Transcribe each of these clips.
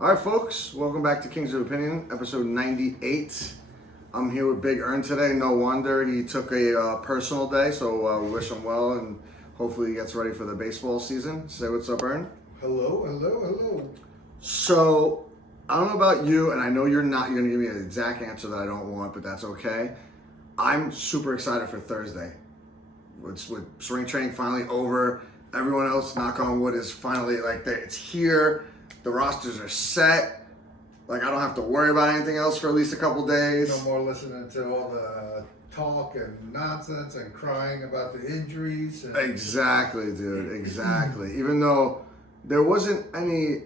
All right, folks, welcome back to Kings of Opinion, episode 98. I'm here with Big Ern today. No wonder he took a personal day, so we wish him well, and hopefully he gets ready for the baseball season. Say what's up, Ern. Hello. So, I don't know about you, and I know you're going to give me an exact answer that I don't want, but that's okay. I'm super excited for Thursday. With spring training finally over, everyone else, knock on wood, is finally, it's here. The rosters are set. I don't have to worry about anything else for at least a couple days. No more listening to all the talk and nonsense and crying about the injuries. Exactly, dude. Exactly. Even though there wasn't any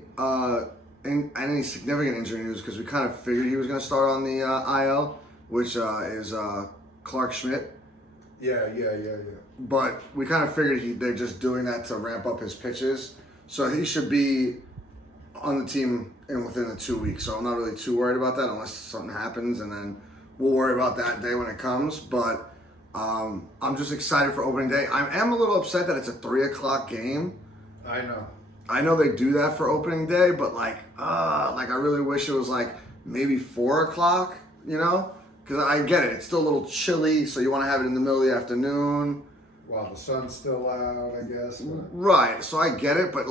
significant injury news, because we kind of figured he was going to start on the IL, which is Clark Schmidt. Yeah. But we kind of figured they're just doing that to ramp up his pitches. So he should be on the team within the 2 weeks. So I'm not really too worried about that unless something happens, and then we'll worry about that day when it comes. But I'm just excited for opening day. I am a little upset that it's a 3 o'clock game. I know they do that for opening day, but I really wish it was maybe 4 o'clock, Because I get it. It's still a little chilly, so you want to have it in the middle of the afternoon. While the sun's still out, I guess. Right. So I get it, but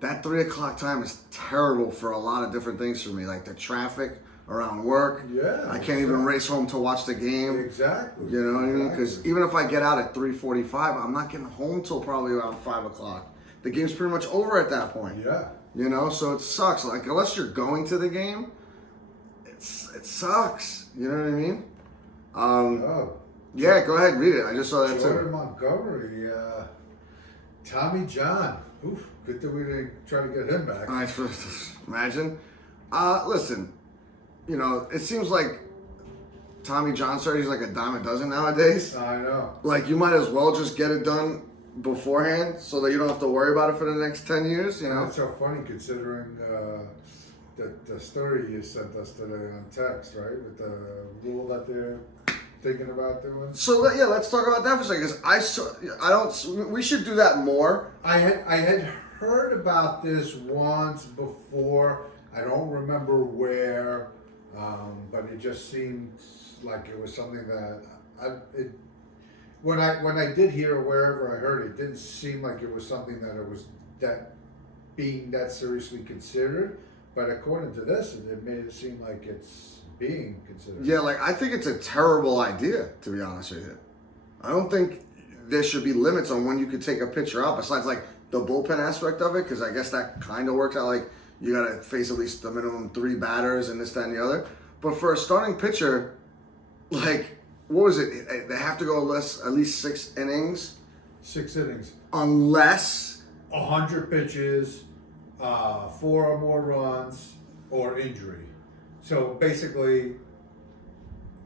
that 3 o'clock time is terrible for a lot of different things for me. The traffic around work. Yeah. I can't even race home to watch the game. Exactly. You know what I mean? Because even if I get out at 3:45, I'm not getting home till probably around 5 o'clock. The game's pretty much over at that point. Yeah. So it sucks. Unless you're going to the game, it sucks. You know what I mean? Yeah, go ahead, read it. I just saw that Jordan too. Montgomery, Tommy John. Oof, good that we didn't try to get him back. Imagine. Listen, it seems like Tommy John surgery is like a dime a dozen nowadays. I know. You might as well just get it done beforehand so that you don't have to worry about it for the next 10 years, That's so funny considering the story you sent us today on text, right? With the rule that they're thinking about doing. So let's talk about that for a second. Because we should do that more. I had heard about this once before. I don't remember where, but it just seemed like it was something that when I did hear wherever I heard it, didn't seem like it was something that it was being that seriously considered. But according to this, it made it seem like it's being considered. Yeah, I think it's a terrible idea, to be honest with you. I don't think there should be limits on when you could take a pitcher out, besides the bullpen aspect of it, because I guess that kind of works out. You got to face at least the minimum 3 batters and this, that, and the other. But for a starting pitcher, what was it? They have to go at least 6 innings. 6 innings. Unless 100 pitches, 4 or more runs, or injury. So basically,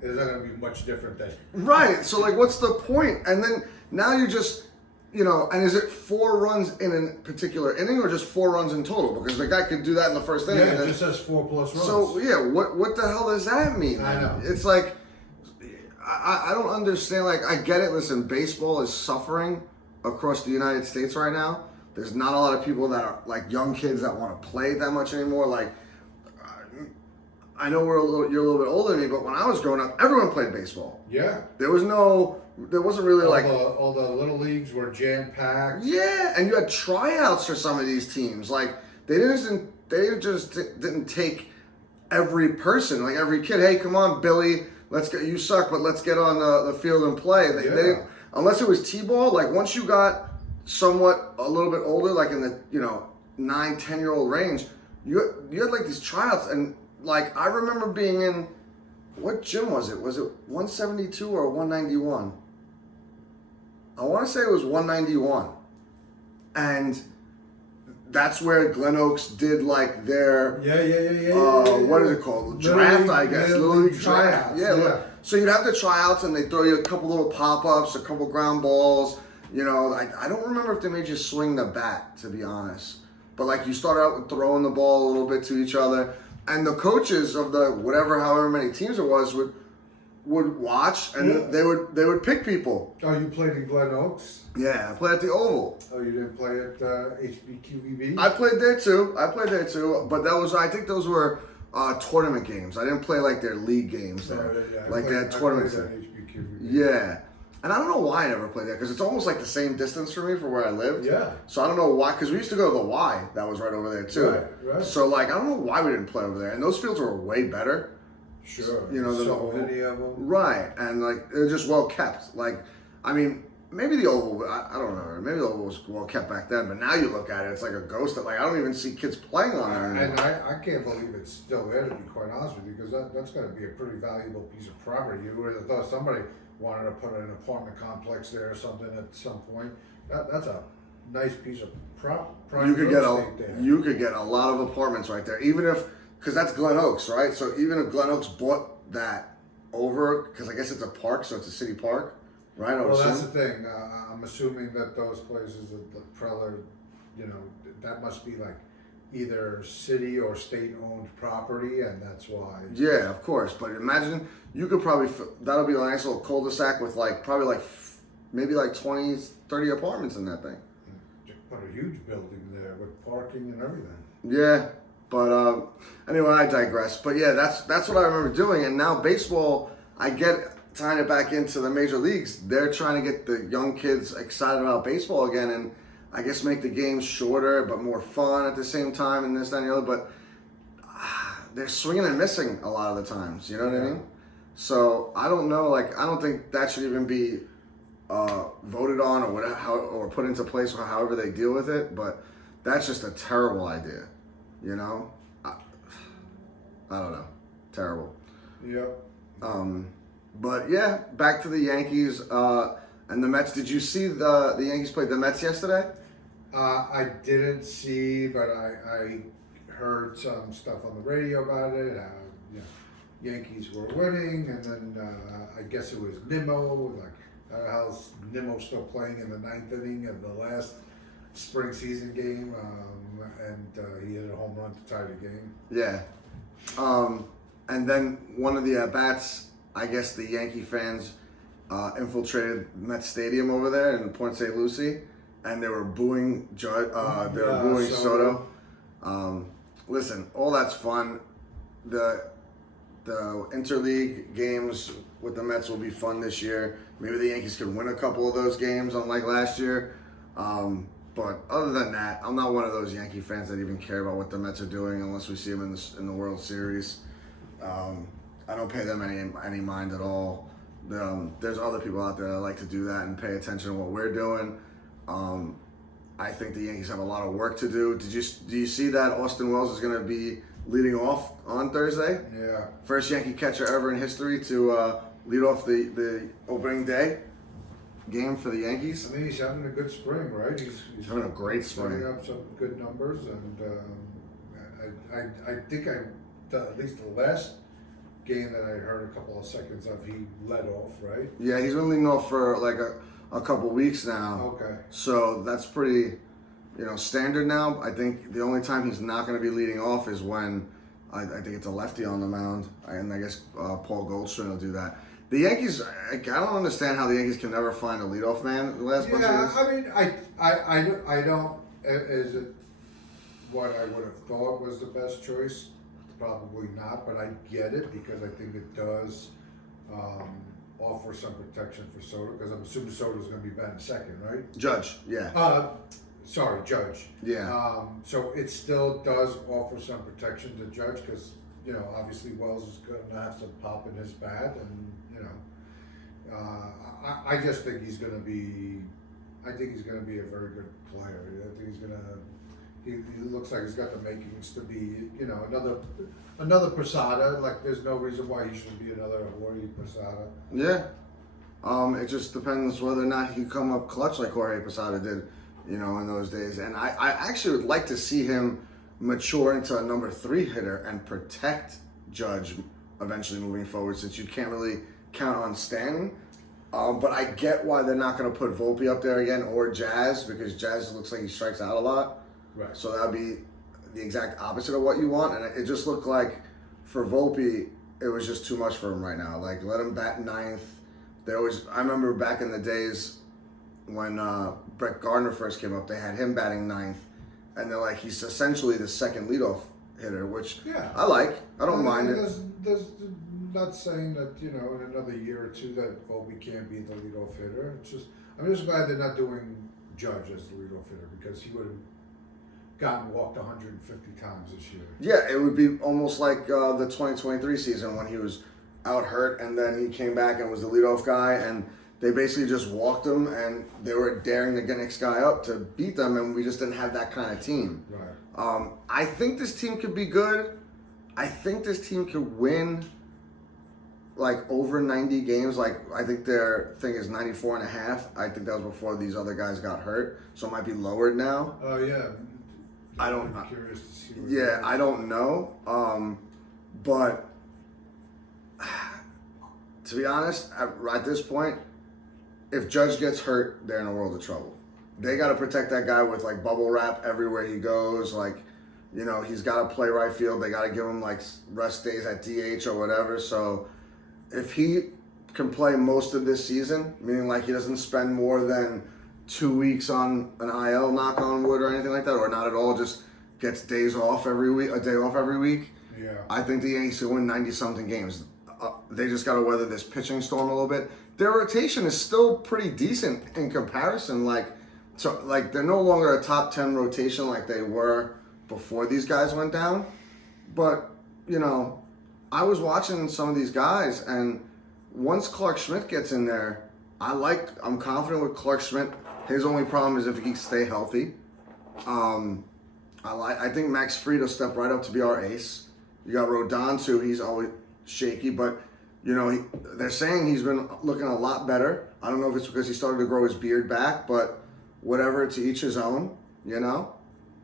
it's not going to be much different than... Right. So, what's the point? And then now you just, and is it 4 runs in a particular inning or just 4 runs in total? Because the guy could do that in the first inning. Yeah, it just says 4+ runs. So, what the hell does that mean? I know. It's I don't understand. I get it. Listen, baseball is suffering across the United States right now. There's not a lot of people that are young kids that want to play that much anymore. I know you're a little bit older than me, but when I was growing up, everyone played baseball. Yeah. There wasn't really all the little leagues were jam packed. Yeah, and you had tryouts for some of these teams. They didn't take every person, every kid. Hey, come on, Billy, you suck, but let's get on the field and play. They didn't, unless it was T-ball. Once you got somewhat a little bit older, in the 9-10-year-old range, you had these tryouts, and I remember being in, what gym was it? Was it 172 or 191? I want to say it was 191, and that's where Glen Oaks did their what is it called? Draft, I guess. Little League draft. Yeah. So you'd have the tryouts, and they throw you a couple little pop-ups, a couple ground balls. I don't remember if they made you swing the bat, to be honest. But you started out with throwing the ball a little bit to each other, and the coaches of the however many teams it was would watch, and Yeah. they would pick people. Oh, you played in Glen Oaks? Yeah, I played at the Oval. Oh, you didn't play at HBQVB? I played there too. But I think those were tournament games. I didn't play like their league games there. They had tournaments there. HBQVB. Yeah. And I don't know why I never played there, because it's almost like the same distance for me from where I lived. Yeah. So I don't know why, because we used to go to the Y that was right over there too. Right. So like I don't know why we didn't play over there. And those fields were way better. Sure. You know, so many of them. Right. And like they're just well kept. Like, I mean, maybe the Oval, I don't know, maybe the Oval was well kept back then, but now you look at it, it's like a ghost that, like, I don't even see kids playing on there anymore. And I can't believe it's still there, to be quite honest with you, because that's got to be a pretty valuable piece of property. You would have thought somebody wanted to put an apartment complex there or something at some point. That's a nice piece of prime You could there. get a lot of apartments right there, even if, because that's Glen Oaks, right? So even if Glen Oaks bought that over, because I guess it's a park, so it's a city park, right? Well, that's the thing. I'm assuming that those places, the Preller, that must be like either city or state-owned property, and that's why. Yeah, of course. But imagine you could probably that'll be a nice little cul-de-sac with maybe 20, 30 apartments in that thing. Put a huge building there with parking and everything. Yeah, but anyway, I digress. But yeah, that's what I remember doing. And now baseball, I get tying it back into the major leagues. They're trying to get the young kids excited about baseball again, and I guess make the games shorter but more fun at the same time, and this, that, and the other. But they're swinging and missing a lot of the times. You know what I mean? So I don't know. Like, I don't think that should even be voted on or whatever, or put into place, or however they deal with it. But that's just a terrible idea. You know, I don't know, terrible. Yep. But yeah, back to the Yankees and the Mets. Did you see the Yankees played the Mets yesterday? I didn't see, but I heard some stuff on the radio about it. Yankees were winning, and then I guess it was Nimmo. Like, how's Nimmo still playing in the ninth inning of the last spring season game? And he hit a home run to tie the game. Yeah. And then one of the at-bats, I guess the Yankee fans infiltrated Met Stadium over there in Point St. Lucie, and they were booing Soto. Listen, all that's fun. The interleague games with the Mets will be fun this year. Maybe the Yankees could win a couple of those games, unlike last year. But other than that, I'm not one of those Yankee fans that even care about what the Mets are doing unless we see them in the World Series. I don't pay them any mind at all. There's other people out there that like to do that and pay attention to what we're doing. I think the Yankees have a lot of work to do. Do you see that Austin Wells is going to be leading off on Thursday? Yeah. First Yankee catcher ever in history to lead off the opening day game for the Yankees. I mean, he's having a good spring, right? He's having a great spring. Putting up some good numbers, and I think at least the last game that I heard a couple of seconds of, he led off, right? Yeah, he's been leading off for like a couple weeks now. Okay. So that's pretty, standard now. I think the only time he's not going to be leading off is when I think it's a lefty on the mound, and I guess Paul Goldschmidt will do that. The Yankees, I don't understand how the Yankees can never find a leadoff man the last bunch of years. I mean, I don't. Is it what I would have thought was the best choice? Probably not, but I get it because I think it does offer some protection for Soto, because I'm assuming Soto's going to be batting second, right? Judge, yeah. Sorry, Judge. Yeah. So it still does offer some protection to Judge, because obviously Wells is going to have some pop in his bat, and I just think he's going to be. I think he's going to be a very good player. I think he's going to. He looks like he's got the makings to be, another Posada. Like, there's no reason why he should be another Jorge Posada. Yeah. It just depends whether or not he come up clutch like Jorge Posada did, in those days. And I actually would like to see him mature into a number 3 hitter and protect Judge eventually moving forward, since you can't really count on Stanton. But I get why they're not going to put Volpe up there again, or Jazz, because Jazz looks like he strikes out a lot. Right. So that would be the exact opposite of what you want. And it just looked like for Volpe, it was just too much for him right now. Like, let him bat ninth. I remember back in the days when Brett Gardner first came up, they had him batting ninth, and they're like, he's essentially the second leadoff hitter, which I like. I don't mind it. There's not saying that, you know, in another year or two that, well, we can't be the leadoff hitter. It's just, I'm just glad they're not doing Judge as the leadoff hitter, because he would have gotten walked 150 times this year. Yeah, it would be almost like the 2023 season when he was out hurt, and then he came back and was the leadoff guy, and they basically just walked him, and they were daring the next guy up to beat them, and we just didn't have that kind of team. Right. I think this team could be good. I think this team could win like over 90 games. Like, I think their thing is 94 and a half. I think that was before these other guys got hurt, so it might be lowered now. Oh, yeah. I'm curious to see what Yeah, I don't know. But to be honest, at this point, if Judge gets hurt, they're in a world of trouble. They got to protect that guy with like bubble wrap everywhere he goes. Like, you know, he's got to play right field. They got to give him like rest days at DH or whatever. So if he can play most of this season, meaning like he doesn't spend more than 2 weeks on an IL, knock on wood, or anything like that, or not at all, just gets days off every week, a day off every week. Yeah. I think the Yankees will win 90-something games. They just got to weather this pitching storm a little bit. Their rotation is still pretty decent in comparison. Like they're no longer a top 10 rotation like they were before these guys went down. But, you know, I was watching some of these guys, and once Clark Schmidt gets in there, I'm confident with Clark Schmidt. His only problem is if he can stay healthy. I think Max Fried will step right up to be our ace. You got Rodon too. He's always shaky, but you know they're saying he's been looking a lot better. I don't know if it's because he started to grow his beard back, but whatever. To each his own. You know.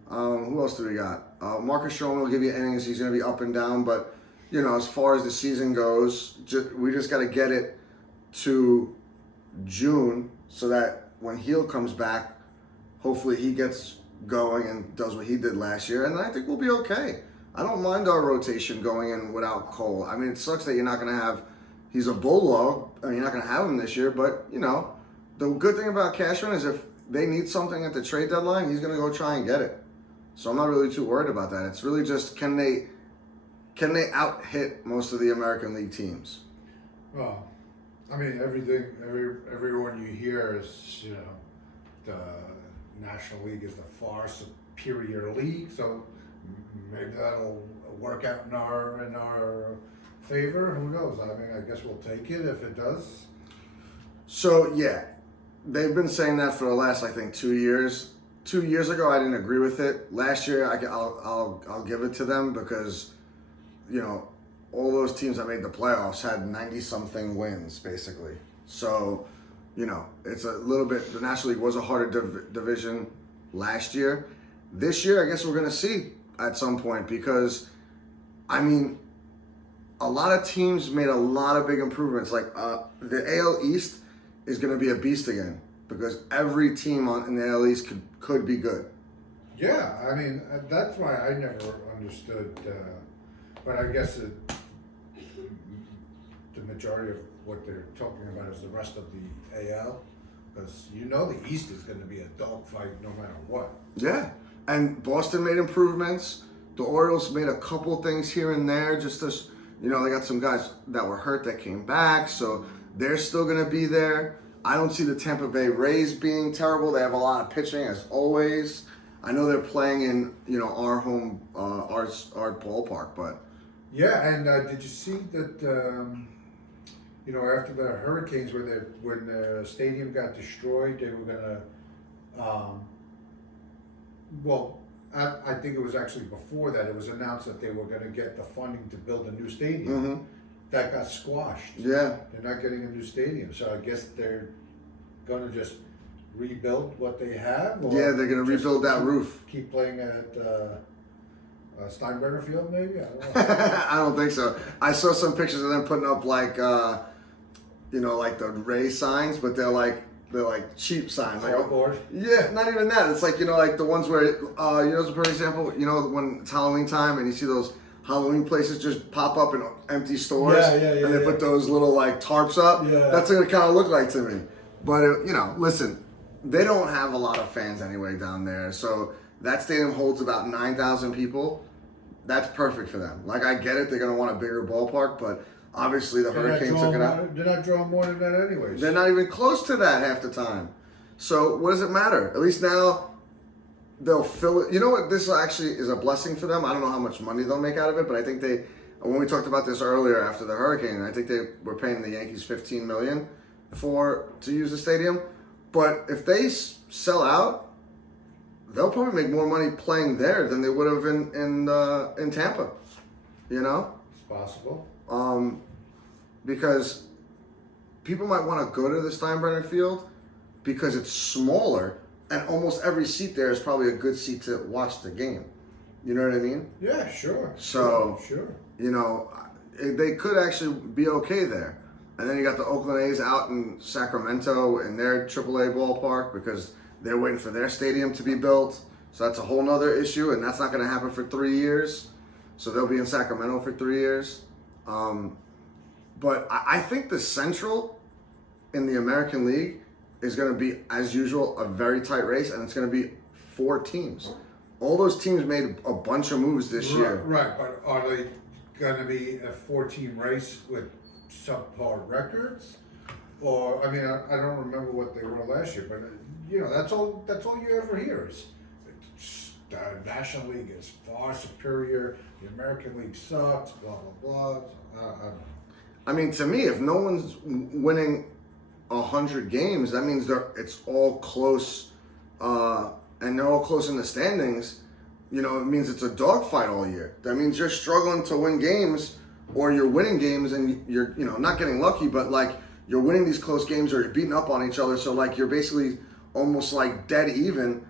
Who else do we got? Marcus Stroman will give you innings. He's going to be up and down, but you know, as far as the season goes, we just got to get it to June so that when Heel comes back, hopefully he gets going and does what he did last year, and I think we'll be okay. I don't mind our rotation going in without Cole. I mean, it sucks that you're not going to have, he's a bulldog, and you're not going to have him this year, but, you know, the good thing about Cashman is if they need something at the trade deadline, he's going to go try and get it. So I'm not really too worried about that. It's really just, can they out-hit most of the American League teams? Well, I mean, everyone you hear is, you know, the National League is the far superior league, so maybe that'll work out in our favor. Who knows? I mean, I guess we'll take it if it does. So yeah, they've been saying that for the last, I think, 2 years. 2 years ago, I didn't agree with it. Last year, I'll give it to them because, you know, all those teams that made the playoffs had 90-something wins, basically. So, you know, it's a little bit, the National League was a harder division last year. This year, I guess we're going to see at some point because, I mean, a lot of teams made a lot of big improvements. Like the AL East is going to be a beast again because every team in the AL East could be good. Yeah, I mean, that's why I never understood, but I guess the majority of what they're talking about is the rest of the AL, because you know the East is going to be a dogfight no matter what. Yeah, and Boston made improvements. The Orioles made a couple things here and there, just to, you know, they got some guys that were hurt that came back, so they're still going to be there. I don't see the Tampa Bay Rays being terrible. They have a lot of pitching, as always. I know they're playing in, you know, our home, our ballpark, but... Yeah, and did you see that, you know, after the Hurricanes, when the stadium got destroyed, they were going to, well, I think it was actually before that, it was announced that they were going to get the funding to build a new stadium. Mm-hmm. That got squashed. Yeah. They're not getting a new stadium, so I guess they're going to just rebuild what they have? Or yeah, they're going to rebuild that roof. Keep playing at Steinbrenner Field, maybe? I don't know. I don't think so. I saw some pictures of them putting up like, you know, like the Ray signs, but they're like cheap signs. Like, Cardboard? Yeah, not even that. It's like, you know, like the ones where, you know, as a perfect example, you know, when it's Halloween time and you see those Halloween places just pop up in empty stores, and they put those little like tarps up. Yeah. That's what it kind of looked like to me. But listen, they don't have a lot of fans anyway down there, so that stadium holds about 9,000 people. That's perfect for them. Like, I get it, they're gonna want a bigger ballpark, but obviously the Hurricane took it out. They're not drawing more than that anyways. They're not even close to that half the time. So what does it matter? At least now they'll fill it. You know what? This actually is a blessing for them. I don't know how much money they'll make out of it, but I think when we talked about this earlier after the hurricane, I think they were paying the Yankees $15 million to use the stadium. But if they sell out, they'll probably make more money playing there than they would have in Tampa. You know? It's possible. Because people might want to go to the Steinbrenner Field because it's smaller, and almost every seat there is probably a good seat to watch the game. You know what I mean? Yeah, sure. So, sure. They could actually be okay there. And then you got the Oakland A's out in Sacramento in their AAA ballpark because they're waiting for their stadium to be built. So that's a whole nother issue, and that's not going to happen for 3 years. So they'll be in Sacramento for 3 years. But I think the Central in the American League is going to be, as usual, a very tight race, and it's going to be 4 teams. All those teams made a bunch of moves this year. Right, but are they going to be a 4-team race with subpar records? Or, I mean, I don't remember what they were last year, but, that's all you ever hear is the National League is far superior, the American League sucks, blah, blah, blah. I don't know. I mean, to me, if no one's winning 100 games, that means it's all close, and they're all close in the standings. It means it's a dogfight all year. That means you're struggling to win games, or you're winning games and you're not getting lucky, but like you're winning these close games or you're beating up on each other. So like you're basically almost like dead even.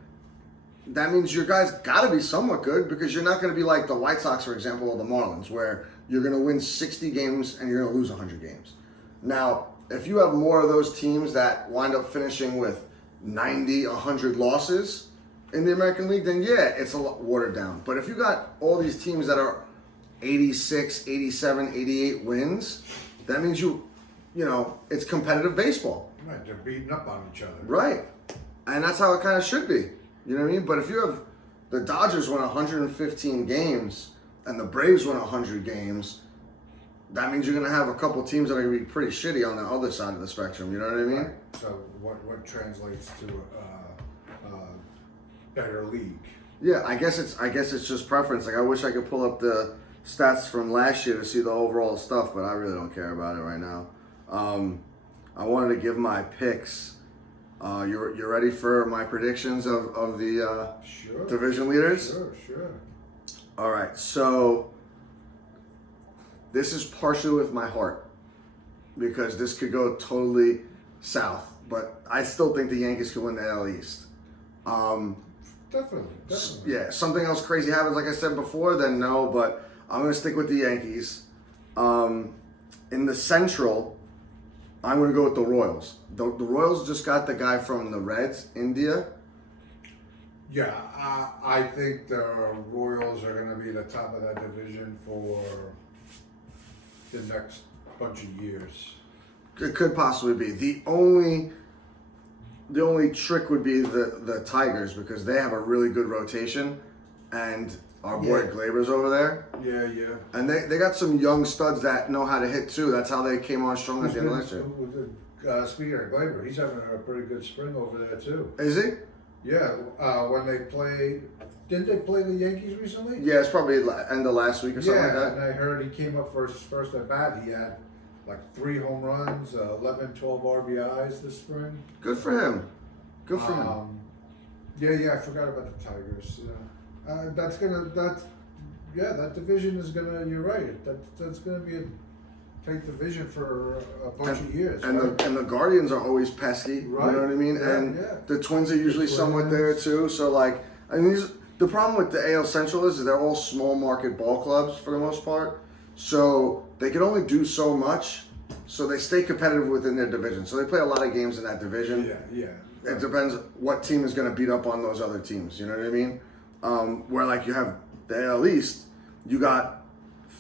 That means your guys got to be somewhat good because you're not going to be like the White Sox, for example, or the Marlins, where you're going to win 60 games and you're going to lose 100 games. Now, if you have more of those teams that wind up finishing with 90, 100 losses in the American League, then yeah, it's a lot watered down. But if you got all these teams that are 86, 87, 88 wins, that means it's competitive baseball. Right, they're beating up on each other. Right. And that's how it kind of should be. You know what I mean? But if you have the Dodgers win 115 games and the Braves win 100 games, that means you're going to have a couple teams that are going to be pretty shitty on the other side of the spectrum. You know what I mean? Right. So what translates to a better league? Yeah, I guess it's just preference. Like I wish I could pull up the stats from last year to see the overall stuff, but I really don't care about it right now. I wanted to give my picks. You ready for my predictions of the Sure. division leaders? Sure. All right, so this is partially with my heart because this could go totally south, but I still think the Yankees could win the AL East. Definitely. Yeah, something else crazy happens, like I said before, then no, but I'm going to stick with the Yankees. In the Central, I'm going to go with the Royals. The Royals just got the guy from the Reds, India. Yeah, I think the Royals are going to be the top of that division for the next bunch of years. It could possibly be. The only trick would be the Tigers because they have a really good rotation, and our boy Glaber's over there. Yeah. And they got some young studs that know how to hit too. That's how they came on strong at the end of last year. Speaking of Glaber, he's having a pretty good spring over there too. Is he? Yeah, when they played, didn't they play the Yankees recently? Yeah, it's probably end of last week or something like that. And I heard he came up for his first at bat. He had like 3 home runs, 11, 12 RBIs this spring. Good for him. Good for him. Yeah, I forgot about the Tigers. That division is gonna. You're right. That's gonna be a tight division for a bunch of years. And the Guardians are always pesky. Right. You know what I mean? Yeah. The Twins are usually somewhat there too. So the problem with the AL Central is they're all small market ball clubs for the most part. So they can only do so much. So they stay competitive within their division. So they play a lot of games in that division. Yeah. It depends what team is going to beat up on those other teams. You know what I mean? Where like you have the AL East, you got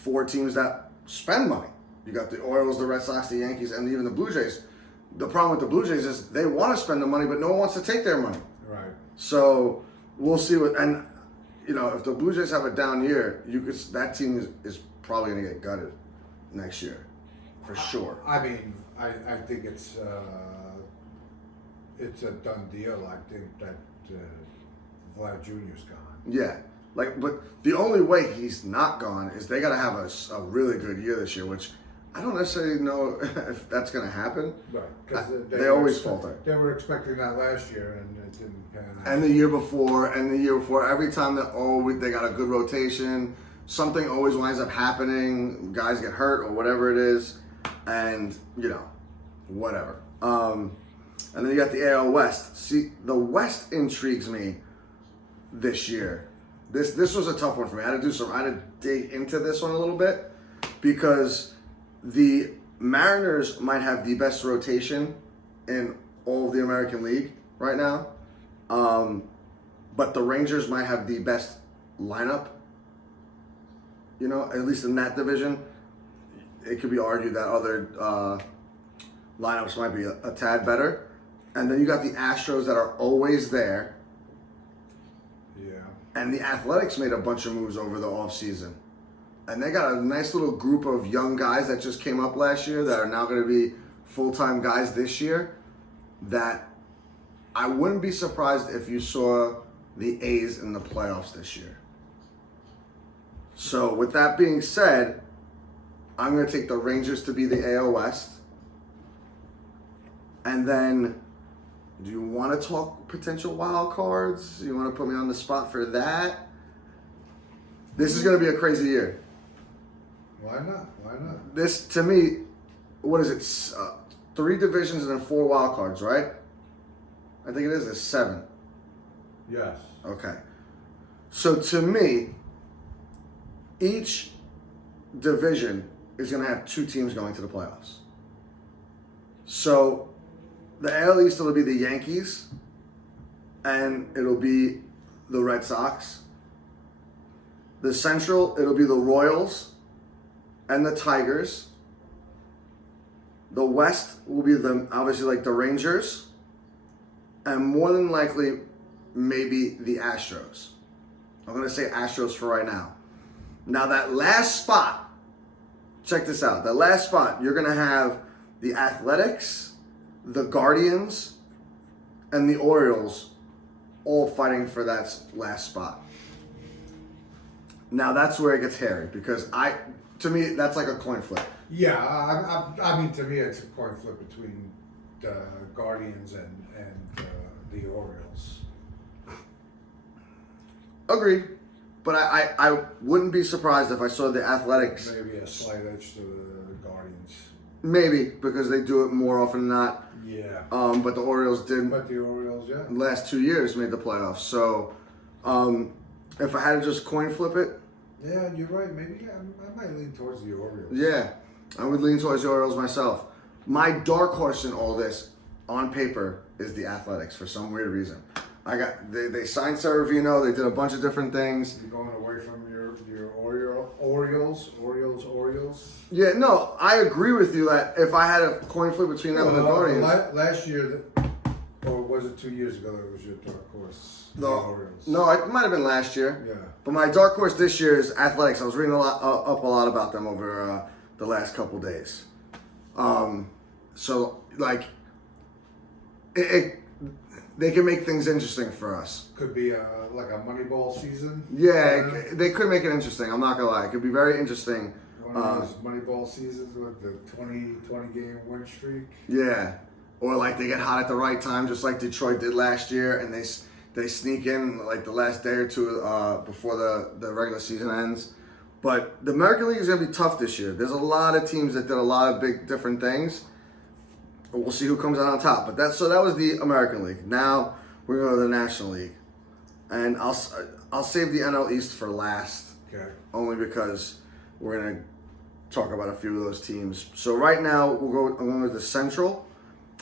4 teams that spend money. You got the Orioles, the Red Sox, the Yankees, and even the Blue Jays. The problem with the Blue Jays is they want to spend the money, but no one wants to take their money. Right. So we'll see what. And if the Blue Jays have a down year, that team is probably going to get gutted next year, for sure. I mean, I think it's a done deal. I think that Vlad Jr.'s gone. Yeah. But the only way he's not gone is they got to have a really good year this year, which I don't necessarily know if that's going to happen. Right, because they always falter. They were expecting that last year, and it didn't pan out. And the year before, every time that they got a good rotation, something always winds up happening. Guys get hurt or whatever it is, and whatever. And then you got the AL West. See, the West intrigues me this year. This was a tough one for me. I had to dig into this one a little bit because the Mariners might have the best rotation in all of the American League right now. But the Rangers might have the best lineup. At least in that division. It could be argued that other lineups might be a tad better. And then you got the Astros that are always there. Yeah. And the Athletics made a bunch of moves over the offseason. And they got a nice little group of young guys that just came up last year that are now going to be full-time guys this year, that I wouldn't be surprised if you saw the A's in the playoffs this year. So with that being said, I'm going to take the Rangers to be the AL West. And then, do you want to talk potential wild cards? You want to put me on the spot for that? This is going to be a crazy year. Why not? Why not? This, to me, what is it? 3 divisions and then 4 wild cards, right? I think it is. It's 7. Yes. Okay. So to me, each division is going to have 2 teams going to the playoffs. So the AL East, it'll be the Yankees, and it'll be the Red Sox. The Central, it'll be the Royals and the Tigers. The West will be obviously the Rangers, and more than likely, maybe the Astros. I'm going to say Astros for right now. Now that last spot, check this out. That last spot, you're going to have the Athletics, the Guardians, and the Orioles all fighting for that last spot. Now that's where it gets hairy because to me, that's like a coin flip. Yeah, I mean, to me, it's a coin flip between the Guardians and the Orioles. Agreed. But I wouldn't be surprised if I saw the Athletics. Maybe a slight edge to the Guardians. Maybe, because they do it more often than not. Yeah. But the Orioles did. But the Orioles, yeah. The last 2 years made the playoffs. So, if I had to just coin flip it. Yeah, you're right. Maybe I might lean towards the Orioles. Yeah, I would lean towards the Orioles myself. My dark horse in all this, on paper, is the Athletics for some weird reason. They signed Severino. They did a bunch of different things. You're going away from your Orioles. Yeah, no, I agree with you that if I had a coin flip between them and the Guardians. Last year, or was it 2 years ago that was your dark horse? The Orioles. No, it might have been last year. Yeah. But my dark horse this year is Athletics. I was reading up a lot about them over the last couple days. So they can make things interesting for us. Could be like a Moneyball season. Yeah, they could make it interesting. I'm not gonna lie. It could be very interesting. One of those Moneyball seasons with the 20 game win streak. Yeah, or they get hot at the right time, just like Detroit did last year, and they sneak in the last day or two before the regular season ends. But the American League is gonna be tough this year. There's a lot of teams that did a lot of big different things. We'll see who comes out on top. But that was the American League. Now we're going to the National League, and I'll save the NL East for last. Okay. Only because we're going to talk about a few of those teams. So right now I'm going with the Central.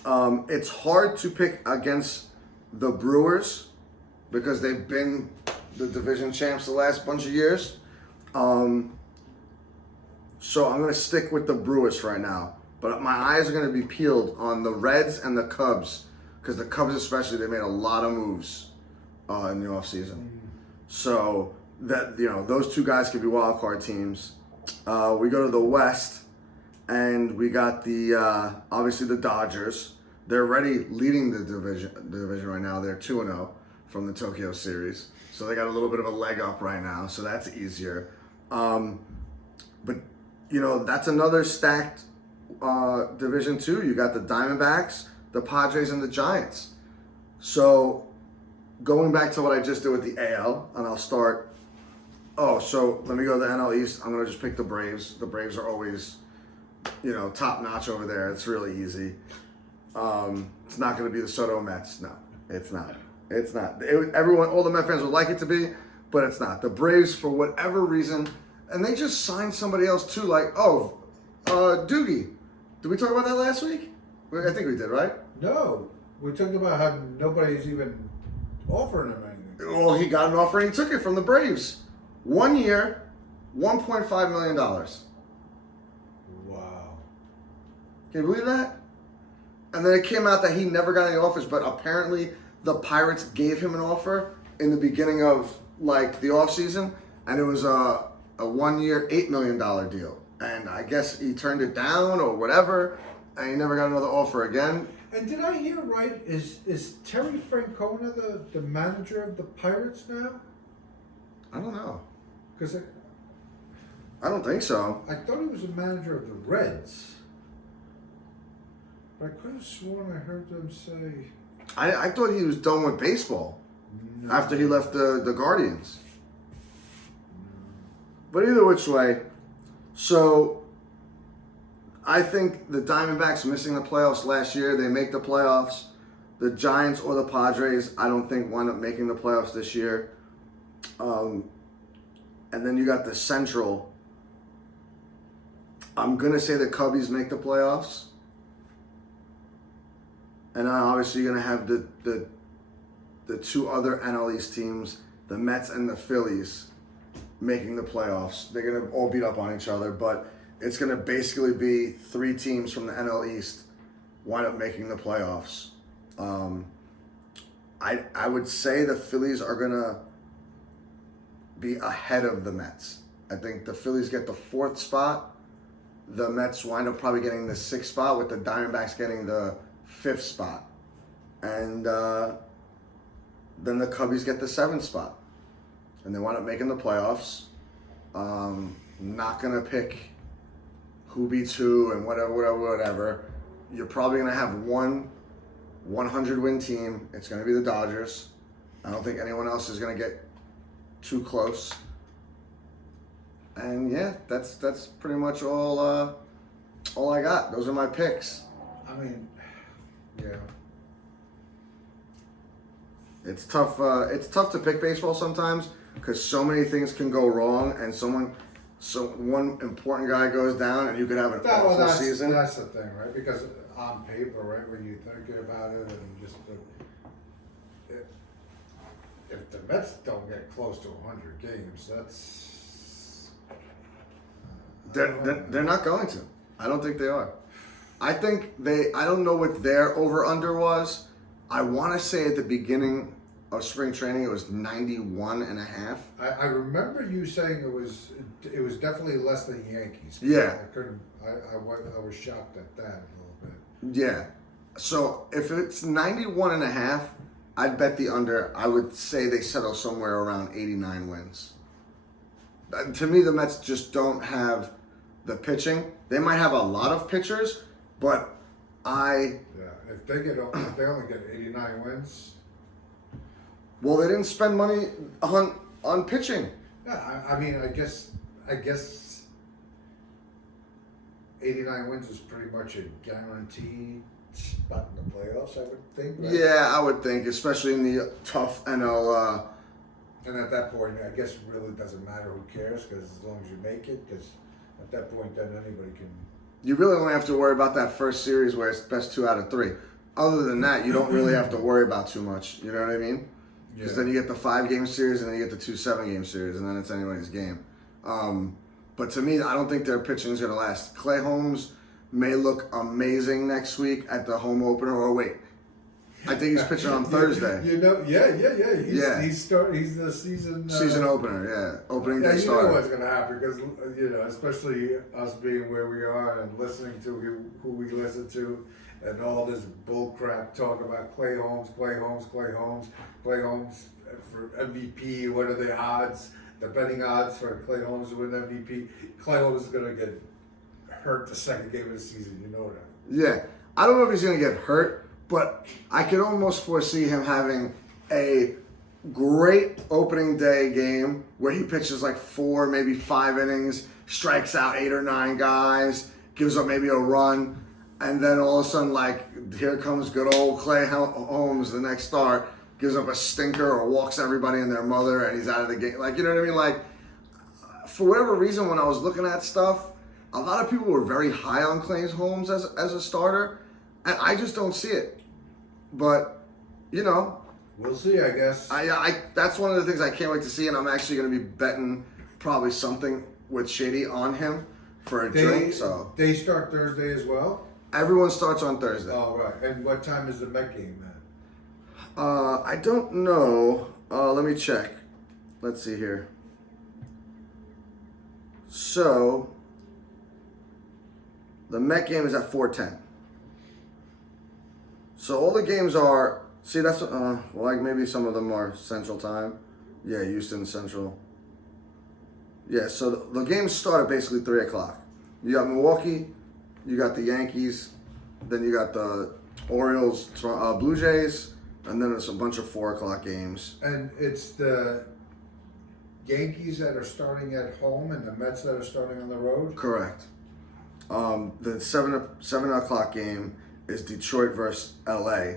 It's hard to pick against the Brewers because they've been the division champs the last bunch of years. So I'm going to stick with the Brewers right now. But my eyes are going to be peeled on the Reds and the Cubs. Because the Cubs especially, they made a lot of moves in the offseason. So that, those two guys could be wild card teams. We go to the West, and we got the obviously the Dodgers. They're already leading the division right now. They're 2-0 from the Tokyo series. So they got a little bit of a leg up right now. So that's easier. But, that's another stacked division too. You got the Diamondbacks, the Padres, and the Giants. So going back to what I just did with the AL, and I'll start. Oh, so let me go to the NL East. I'm going to just pick the Braves. The Braves are always, top notch over there. It's really easy. It's not going to be the Soto Mets. No, it's not. It's not. All the Met fans would like it to be, but it's not. The Braves, for whatever reason, and they just signed somebody else too. Like, Doogie. Did we talk about that last week? I think we did, right? No, we talked about how nobody's even offering him anything. Well, he got an offer and he took it from the Braves. 1 year, $1.5 million. Wow. Can you believe that? And then it came out that he never got any offers, but apparently the Pirates gave him an offer in the beginning of the offseason, and it was a 1 year, $8 million deal. And I guess he turned it down or whatever, and he never got another offer again. And did I hear right? Is Terry Francona the manager of the Pirates now? I don't know. Because I don't think so. I thought he was a manager of the Reds. But I could have sworn I heard them say... I thought he was done with baseball after he left the Guardians. But either which way, so I think the Diamondbacks missing the playoffs last year, they make the playoffs. The Giants or the Padres, I don't think wind up making the playoffs this year. And then you got the Central. I'm going to say the Cubbies make the playoffs. And then obviously you're going to have the two other NL East teams, the Mets and the Phillies, making the playoffs. They're going to all beat up on each other, but it's going to basically be three teams from the NL East wind up making the playoffs. I would say the Phillies are going to be ahead of the Mets. I think the Phillies get the 4th spot. The Mets wind up probably getting the 6th spot, with the Diamondbacks getting the 5th spot. And then the Cubbies get the 7th spot. And they wind up making the playoffs. Not going to pick who beats who and whatever. You're probably going to have one 100-win team. It's going to be the Dodgers. I don't think anyone else is going to get too close. And yeah, that's pretty much all I got. Those are my picks. I mean, yeah. It's tough. It's tough to pick baseball sometimes because so many things can go wrong, and one important guy goes down, and you could have an awful season. That's the thing, right? Because on paper, right, when you think about it, and just if the Mets don't get close to 100 games, that's they're not going to. I don't think they are. I think I don't know what their over-under was. I want to say at the beginning of spring training it was 91.5. I remember you saying it was definitely less than the Yankees. Yeah. I was shocked at that a little bit. Yeah. So if it's 91.5, I'd bet the under. I would say they settle somewhere around 89 wins. To me, the Mets just don't have the pitching. They might have a lot of pitchers, but if they only get 89 wins. Well, they didn't spend money on pitching. Yeah, I mean, I guess 89 wins is pretty much a guaranteed spot in the playoffs, I would think. Right? Yeah, I would think, especially in the tough NL. And at that point, I guess it really doesn't matter who cares, because as long as you make it, because at that point, then anybody can. You really only have to worry about that first series where it's best 2 out of 3. Other than that, you don't really have to worry about too much. You know what I mean? Because then you get the 5-game series and then you get the 2 7-game series, and then it's anybody's game. But to me, I don't think their pitching is going to last. Clay Holmes may look amazing next week at the home opener. Or wait, I think he's pitching on Thursday. You know, yeah. He's the season Opener, yeah, opening day you starter. know what's going to happen because especially us being where we are and listening to who we listen to, and all this bullcrap talk about Clay Holmes for MVP. What are the odds? The betting odds for Clay Holmes to win MVP. Clay Holmes is going to get hurt the second game of the season. You know that. Yeah, I don't know if he's going to get hurt, but I could almost foresee him having a great opening day game where he pitches like 4, maybe 5 innings, strikes out 8 or 9 guys, gives up maybe a run, and then all of a sudden, like, here comes good old Clay Holmes the next start, gives up a stinker or walks everybody and their mother, and he's out of the game. Like, you know what I mean? Like, for whatever reason, when I was looking at stuff, a lot of people were very high on Clay Holmes as a starter, and I just don't see it. But, you know, we'll see, I guess. I that's one of the things I can't wait to see, and I'm actually going to be betting probably something with Shady on him for a drink. So they start Thursday as well? Everyone starts on Thursday. Oh, right. And what time is the Met game, man? I don't know. Let me check. Let's see here. So, the Met game is at 4:10. So all the games are, see that's, like maybe some of them are Central Time. Yeah, Houston Central. Yeah, so the games start at basically 3 o'clock. You got Milwaukee, you got the Yankees, then you got the Orioles, Blue Jays, and then there's a bunch of 4 o'clock games. And it's the Yankees that are starting at home and the Mets that are starting on the road? Correct. The 7 o'clock game is Detroit versus LA.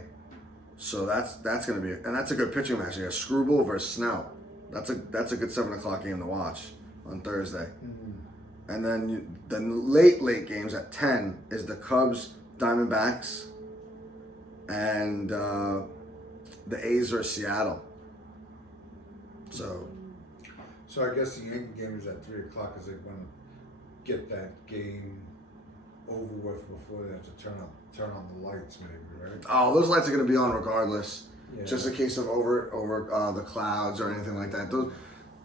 So that's going to be, and that's a good pitching match. You got Screwball versus Snout. That's a good 7 o'clock game to watch on Thursday. Mm-hmm. And then the late games at 10 is the Cubs, Diamondbacks, and the A's versus Seattle. So I guess the Yankee game is at 3 o'clock because they want to get that game over with before they have to turn on the lights, maybe, right? Oh, those lights are going to be on regardless. Yeah. Just in case of over the clouds or anything like that.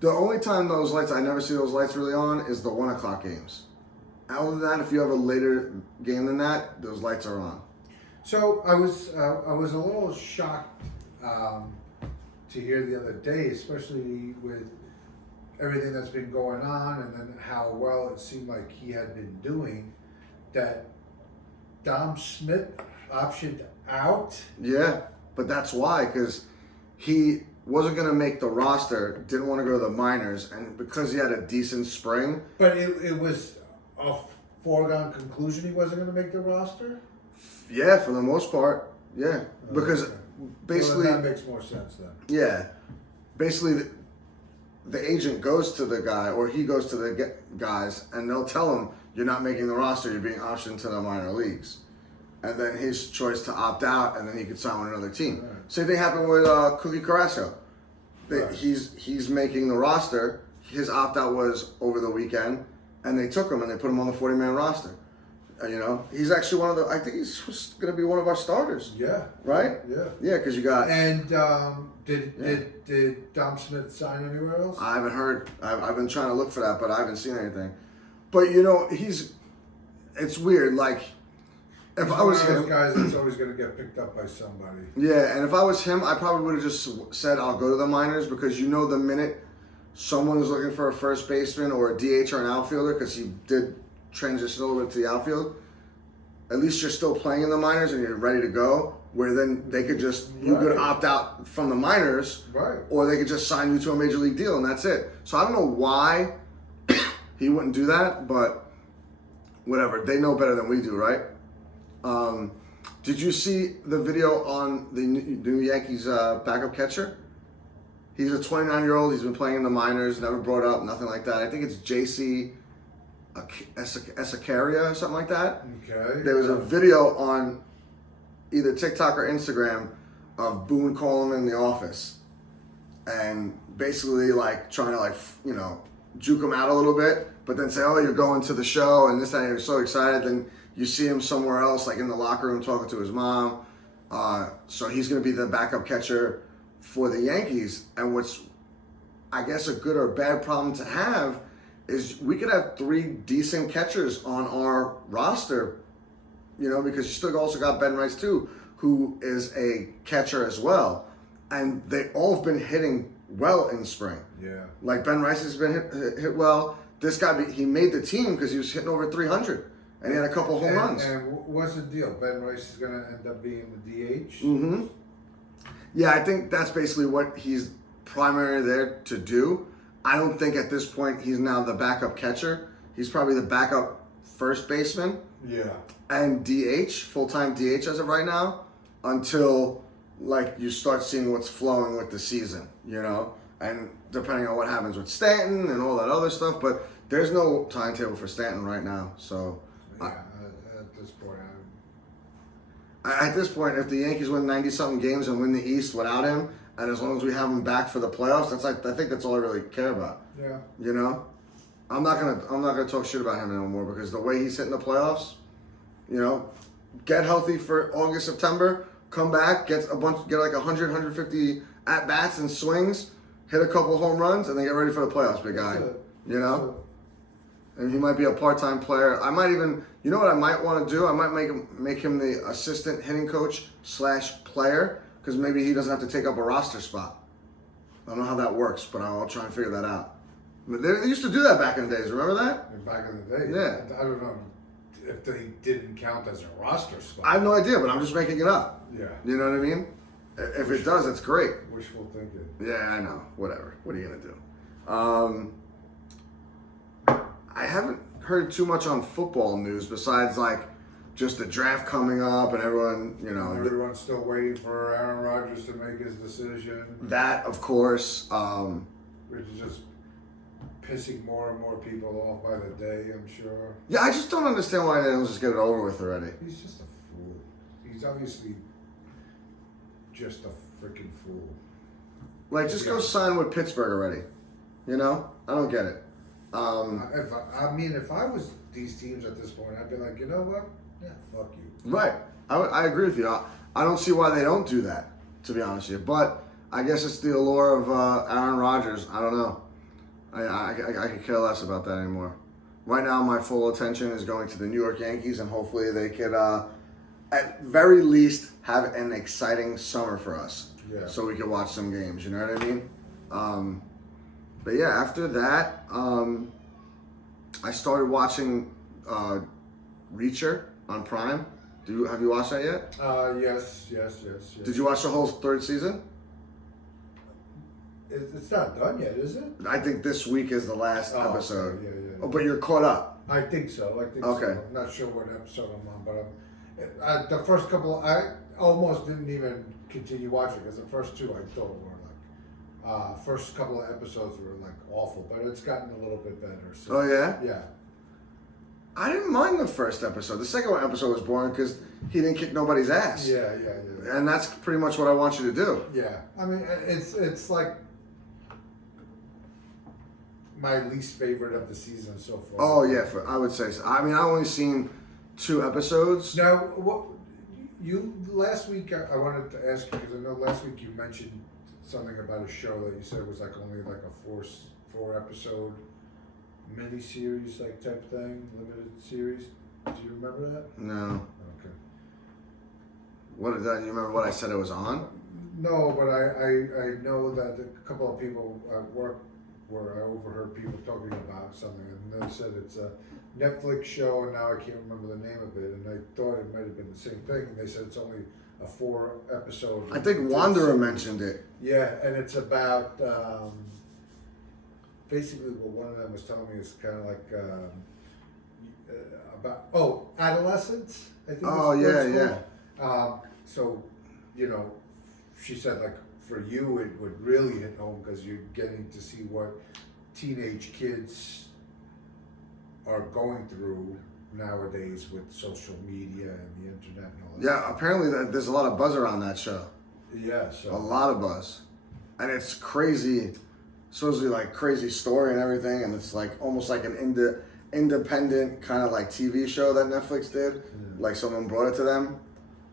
The only time those lights, I never see those lights really on, is the 1 o'clock games. Other than that, if you have a later game than that, those lights are on. So I was a little shocked to hear the other day, especially with everything that's been going on and then how well it seemed like he had been doing, that Dom Smith optioned out. Yeah, but that's why, because he wasn't going to make the roster, didn't want to go to the minors, and because he had a decent spring. But it was a foregone conclusion he wasn't going to make the roster? Yeah, for the most part, yeah. Because basically... Well, that makes more sense then. Yeah. Basically, the agent goes to the guy, or he goes to the guys, and they'll tell him, you're not making the roster, you're being optioned to the minor leagues. And then his choice to opt out, and then he could sign with another team. Right. Same thing happened with Cookie Carrasco. Right. He's making the roster. His opt-out was over the weekend, and they took him and they put him on the 40-man roster. He's actually one of the, I think he's going to be one of our starters. Yeah. Right? Yeah. Yeah, because you got... And did Dom Smith sign anywhere else? I haven't heard. I've been trying to look for that, but I haven't seen anything. But, it's weird, like... If I was one of him, those guys that's always going to get picked up by somebody. Yeah, and if I was him, I probably would have just said I'll go to the minors, because the minute someone is looking for a first baseman or a DH or an outfielder, because he did transition a little bit to the outfield, at least you're still playing in the minors and you're ready to go, where then they could you could opt out from the minors, right? Or they could just sign you to a major league deal and that's it. So I don't know why he wouldn't do that, but whatever. They know better than we do, right? Did you see the video on the new Yankees backup catcher? He's a 29-year-old. He's been playing in the minors, never brought up, nothing like that. I think it's JC Esakaria or something like that. Okay. There was a video on either TikTok or Instagram of Boone calling him in the office and basically trying to juke him out a little bit, but then say, oh, you're going to the show and this and you're so excited, then you see him somewhere else, like in the locker room talking to his mom. So he's going to be the backup catcher for the Yankees. And what's, I guess, a good or bad problem to have is we could have 3 decent catchers on our roster, because you still also got Ben Rice too, who is a catcher as well. And they all have been hitting well in spring. Yeah. Like Ben Rice has been hit well. This guy, he made the team because he was hitting over 300. And he had a couple home runs. And what's the deal? Ben Rice is going to end up being the DH? Mm-hmm. Yeah, I think that's basically what he's primarily there to do. I don't think at this point he's now the backup catcher. He's probably the backup first baseman. Yeah. And DH, full-time DH as of right now, until you start seeing what's flowing with the season, and depending on what happens with Stanton and all that other stuff. But there's no timetable for Stanton right now, so. Yeah, at this point, At this point, if the Yankees win 90-something games and win the East without him, and as long as we have him back for the playoffs, I think that's all I really care about. Yeah. I'm not gonna talk shit about him anymore because the way he's hitting the playoffs, get healthy for August, September, come back, get like 100, 150 at bats and swings, hit a couple home runs, and then get ready for the playoffs, big guy. And he might be a part-time player. I might even, what I might want to do? I might make him the assistant hitting coach / player, because maybe he doesn't have to take up a roster spot. I don't know how that works, but I'll try and figure that out. They used to do that back in the days. Remember that? Back in the day? Yeah. I don't know if they didn't count as a roster spot. I have no idea, but I'm just making it up. Yeah. You know what I mean? If it does, it's great. Wishful thinking. Yeah, I know. Whatever. What are you going to do? I haven't heard too much on football news besides just the draft coming up and everyone, Everyone's still waiting for Aaron Rodgers to make his decision. That, of course. Which is just pissing more and more people off by the day, I'm sure. Yeah, I just don't understand why they don't just get it over with already. He's just a fool. He's obviously just a freaking fool. Just go sign with Pittsburgh already. I don't get it. If I was these teams at this point, I'd be like, you know what? Yeah, fuck you. Right. I agree with you. I don't see why they don't do that, to be honest with you. But I guess it's the allure of Aaron Rodgers. I don't know. I could care less about that anymore. Right now, my full attention is going to the New York Yankees, and hopefully they could, at very least, have an exciting summer for us. Yeah. So we could watch some games, you know what I mean? But yeah, after that, I started watching Reacher on Prime. Have you watched that yet? Yes. Did you watch the whole 3rd season? It's not done yet, is it? I think this week is the last episode. Okay. Yeah. Oh, but you're caught up. I think so. Okay. So. I'm not sure what episode I'm on, but the first couple, I almost didn't even continue watching because the first 2 I thought were first couple of episodes were awful, but it's gotten a little bit better. So, oh yeah? Yeah. I didn't mind the first episode. The second episode was boring because he didn't kick nobody's ass. Yeah. And that's pretty much what I want you to do. Yeah. I mean, it's like my least favorite of the season so far. Oh yeah, I would say so. I mean, I've only seen 2 episodes. Now, what last week I wanted to ask you because I know last week you mentioned something about a show that you said was only a 4 episode mini series type thing, limited series. Do you remember that? No. Okay. What did that? You remember what I said it was on? No, but I know that a couple of people at work where I overheard people talking about something, and they said it's a Netflix show, and now I can't remember the name of it, and I thought it might have been the same thing, and they said it's only a 4 episode. I think Wanderer mentioned it. Yeah, and it's about basically what one of them was telling me is kind of about adolescence. I think. Oh yeah. So, she said for you it would really hit home because you're getting to see what teenage kids are going through nowadays with social media and the internet and all that. Yeah, apparently there's a lot of buzz around that show. Yeah, so a lot of buzz, and it's crazy supposedly like crazy story and everything, and it's like almost like an independent kind of like TV show that Netflix did. Like someone brought it to them,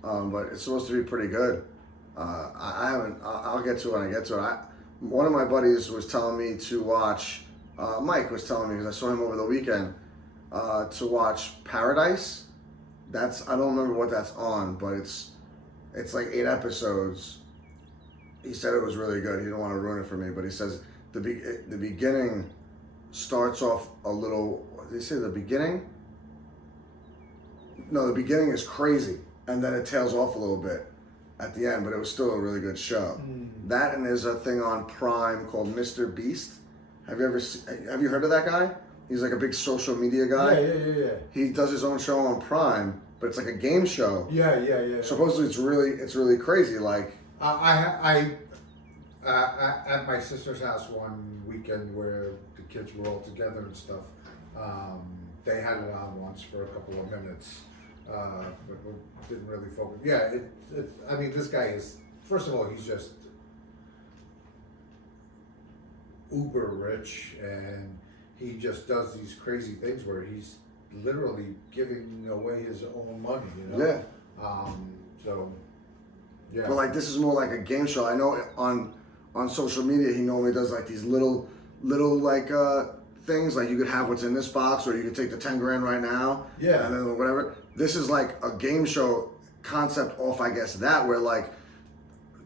but it's supposed to be pretty good. I haven't. I'll get to it when I get to it. One of my buddies was telling me to watch. Mike was telling me because I saw him over the weekend to watch Paradise. I don't remember what that's on, but it's like 8 episodes. He said it was really good. He didn't want to ruin it for me, but he says the beginning starts off a little. What did he say? The beginning? No, the beginning is crazy, and then it tails off a little bit at the end, but it was still a really good show. That, and there's a thing on Prime called mrbeast. Have you heard of that guy? He's like a big social media guy. Yeah. He does his own show on Prime, but it's like a game show. Yeah. Supposedly it's really crazy. Like I at my sister's house one weekend where the kids were all together and stuff. They had it on once for a couple of minutes, but we didn't really focus. Yeah, I mean, this guy is, first of all, he's just uber rich, and he just does these crazy things where he's literally giving away his own money, you know? Yeah. So, yeah. But like this is more like a game show. I know on social media he normally does like these little like things like you could have what's in this box, or you could take the 10 grand right now. Yeah. And then whatever. This is like a game show concept off, I guess, that where like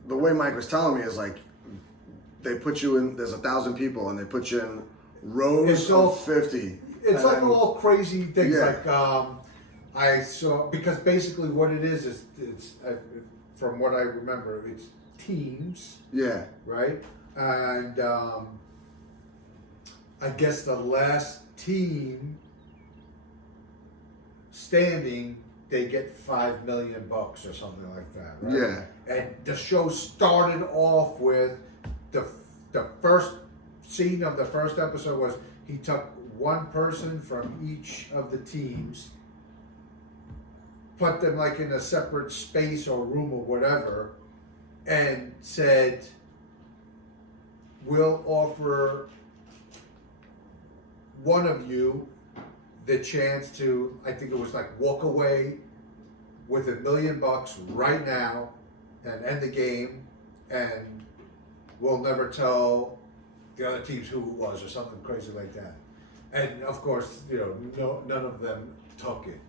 the way Mike was telling me is like they put you in, there's 1,000 people and they put you in rows of 50. It's like all crazy things. Yeah. Like I saw, because basically what it is it's from what I remember, it's teams. Yeah. Right? And I guess the last team standing, they get $5 million or something like that, right? Yeah. And the show started off with the first scene of the first episode was he took one person from each of the teams, put them like in a separate space or room or whatever, and said, we'll offer one of you the chance to, I think it was like, walk away with $1 million right now and end the game, and we'll never tell the other teams who it was or something crazy like that. And of course, you know, none of them took it.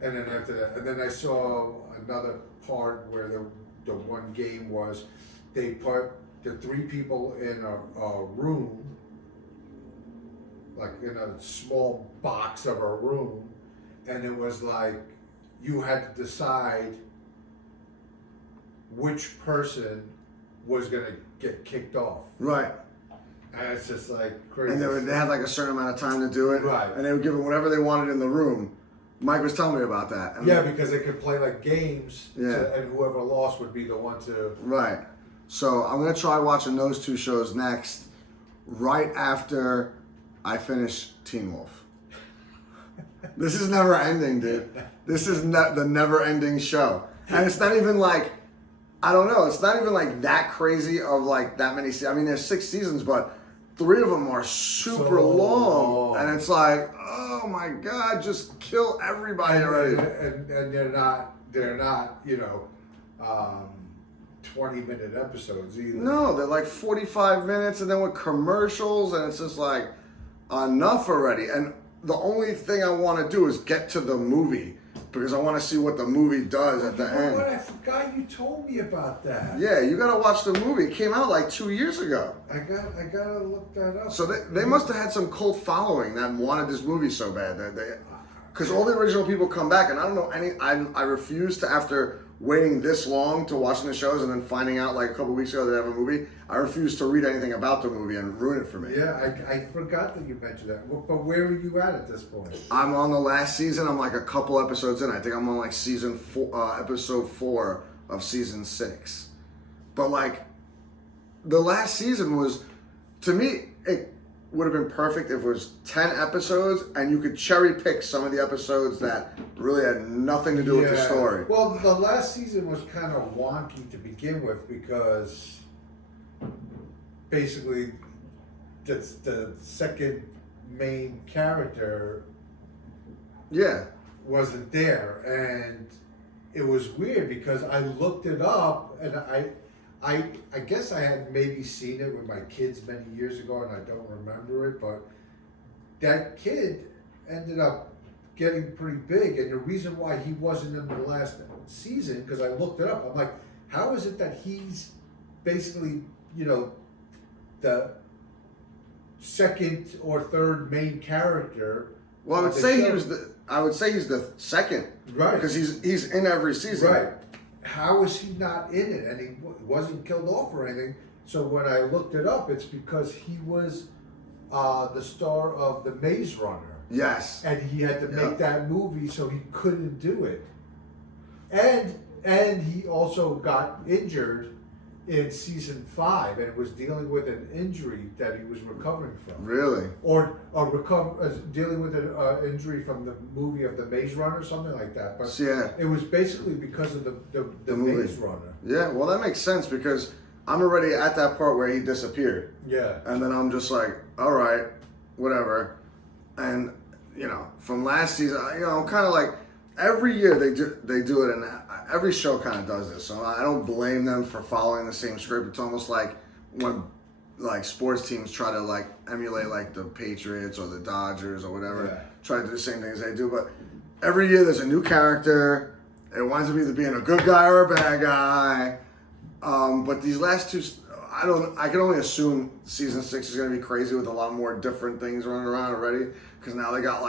And then after that, and then I saw another part where the one game was they put the 3 people in a room, like in a small box of a room, and it was like you had to decide which person was gonna get kicked off. Right. And it's just like crazy. And they had like a certain amount of time to do it. Right. And they would give them whatever they wanted in the room. Mike was telling me about that. And yeah, because they could play like games, Yeah. and whoever lost would be the one to. Right. So I'm gonna try watching those 2 shows next, right after I finish Teen Wolf. This is never ending, dude. This is the never ending show. And it's not even like, I don't know, it's not even like that crazy of like that many seasons. I mean, there's 6 seasons, but 3 of them are super So long. long. And it's like, oh my God, just kill everybody already. And they're not, you know, 20-minute episodes either. No, they're like 45 minutes and then with commercials, and it's just like, enough already. And the only thing I want to do is get to the movie because I want to see what the movie does at the end. What? I forgot you told me about that. Yeah, you got to watch the movie. It came out like 2 years ago. I gotta look that up. So they must have had some cult following that wanted this movie so bad that because all the original people come back, and I don't know any. I refuse to, after waiting this long to watching the shows and then finding out like a couple weeks ago they have a movie. I refuse to read anything about the movie and ruin it for me. Yeah, I forgot that you mentioned that. But where are you at this point? I'm on the last season. I'm like a couple episodes in. I think I'm on like season 4, episode 4 of season 6. But like, the last season was, to me, it would have been perfect if it was 10 episodes and you could cherry pick some of the episodes that really had nothing to do with the story. Well, the last season was kind of wonky to begin with because basically the second main character Yeah. wasn't there, and it was weird because I looked it up, and I guess I had maybe seen it with my kids many years ago, and I don't remember it, but that kid ended up getting pretty big, and the reason why he wasn't in the last season, because I looked it up, I'm like, how is it that he's basically, the second or third main character? Well, I would say he's the second, right? Because he's in every season, right? How is he not in it? And he wasn't killed off or anything. So when I looked it up, it's because he was the star of The Maze Runner. Yes. And he had to make that movie, so he couldn't do it. And he also got injured in season 5 and was dealing with an injury that he was recovering from. Really? Or dealing with an injury from the movie of The Maze Runner, something like that. But yeah. It was basically because of the Maze Runner. Yeah, well, that makes sense because I'm already at that part where he disappeared. Yeah. And then I'm just like, all right, whatever. And, from last season, I'm kind of like, every year they do it, and every show kind of does this. So I don't blame them for following the same script. It's almost like when sports teams try to emulate the Patriots or the Dodgers or whatever, try to do the same thing as they do. But every year there's a new character. It winds up either being a good guy or a bad guy. But these last two, I can only assume season 6 is going to be crazy with a lot more different things running around already. Because now they got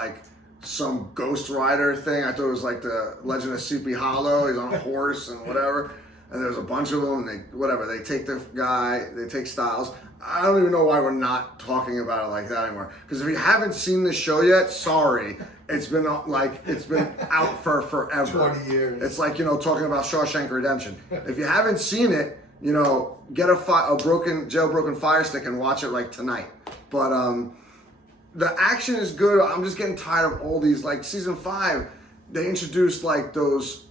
some Ghost Rider thing. I thought it was like the Legend of Sleepy Hollow. He's on a horse and whatever. And there's a bunch of them. And they take the guy, they take Styles. I don't even know why we're not talking about it like that anymore. Because if you haven't seen this show yet, sorry. It's been out for forever. 20 years. It's like, talking about Shawshank Redemption. If you haven't seen it, get a jailbroken Fire Stick and watch it tonight. But the action is good. I'm just getting tired of all these. Season 5, they introduced those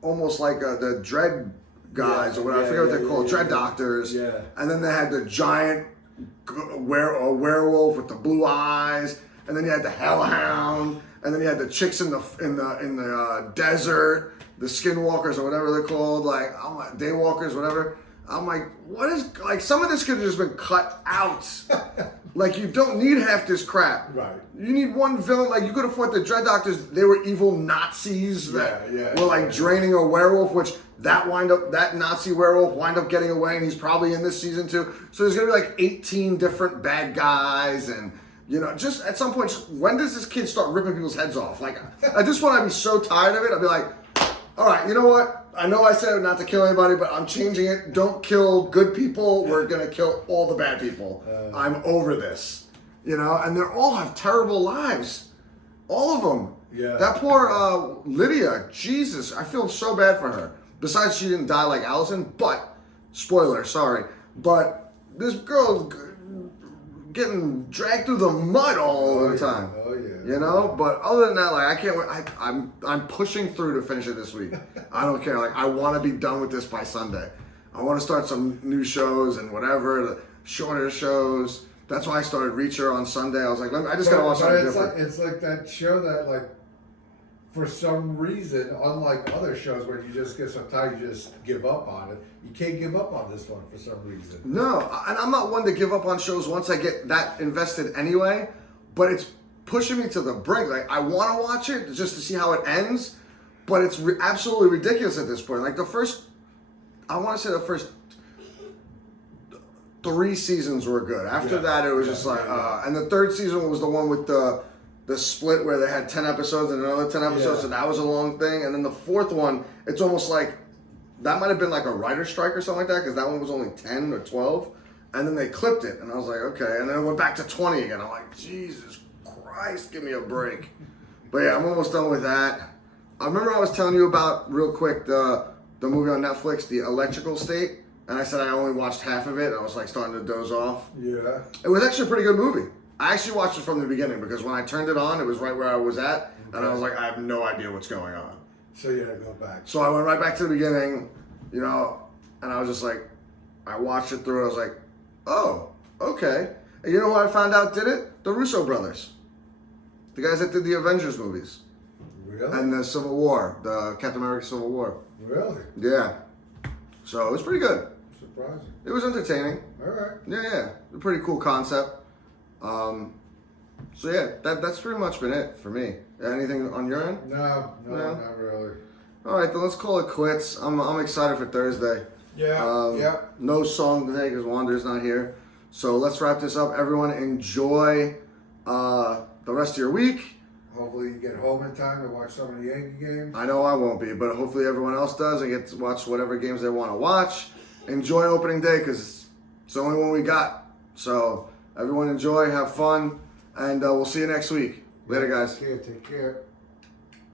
almost the dread guys or whatever. I forget what they're called. Dread doctors. Yeah. And then they had the giant werewolf with the blue eyes. And then you had the hellhound. And then you had the chicks in the desert, the skinwalkers or whatever they're called. Daywalkers, whatever. I'm like, what is some of this could have just been cut out. You don't need half this crap. Right. You need one villain. You could have fought the Dread Doctors. They were evil Nazis that were draining a werewolf, which that Nazi werewolf wind up getting away, and he's probably in this season too. So there's gonna be 18 different bad guys, and just at some point, when does this kid start ripping people's heads off? At this point, I'd be so tired of it. I'd be like, all right, you know what? I know I said not to kill anybody, but I'm changing it. Don't kill good people. We're going to kill all the bad people. I'm over this. And they all have terrible lives. All of them. Yeah. That poor Lydia, Jesus, I feel so bad for her. Besides, she didn't die like Allison, but, spoiler, sorry, but this girl getting dragged through the mud all the time. Oh, yeah. But other than that, I can't wait. I'm pushing through to finish it this week. I don't care. I want to be done with this by Sunday. I want to start some new shows and whatever, the shorter shows. That's why I started Reacher on Sunday. I was like, I just got to watch something different. It's like that show that, for some reason, unlike other shows where you just get so tired, you just give up on it. You can't give up on this one for some reason. No, and I'm not one to give up on shows once I get that invested anyway, but it's pushing me to the brink. I want to watch it just to see how it ends, but it's absolutely ridiculous at this point. I want to say the first 3 seasons were good. After that, it was and the 3rd season was the one with the split where they had 10 episodes and another 10 episodes, so that was a long thing. And then the 4th one, it's almost like, that might have been a writer's strike or something like that, because that one was only 10 or 12. And then they clipped it, and I was like, okay. And then it went back to 20 again. I'm like, Jesus Christ, give me a break. But yeah, I'm almost done with that. I remember I was telling you about, real quick, the movie on Netflix, The Electrical State. And I said I only watched half of it. I was starting to doze off. Yeah. It was actually a pretty good movie. I actually watched it from the beginning because when I turned it on, it was right where I was at. Okay. And I was like, I have no idea what's going on. So you had to go back. So I went right back to the beginning, and I was just like, I watched it through and I was like, oh, okay. And you know who I found out did it? The Russo brothers. The guys that did the Avengers movies. Really? And the Civil War, the Captain America Civil War. Really? Yeah. So it was pretty good. Surprising. It was entertaining. All right. Yeah. A pretty cool concept. So yeah, that's pretty much been it for me. Anything on your end? No, No? not really. All right, then let's call it quits. I'm excited for Thursday. Yeah. No song today because Wander's not here. So let's wrap this up. Everyone enjoy the rest of your week. Hopefully you get home in time to watch some of the Yankee games. I know I won't be, but hopefully everyone else does and get to watch whatever games they want to watch. Enjoy opening day because it's the only one we got. So everyone enjoy, have fun, and we'll see you next week. Later, guys. Take care.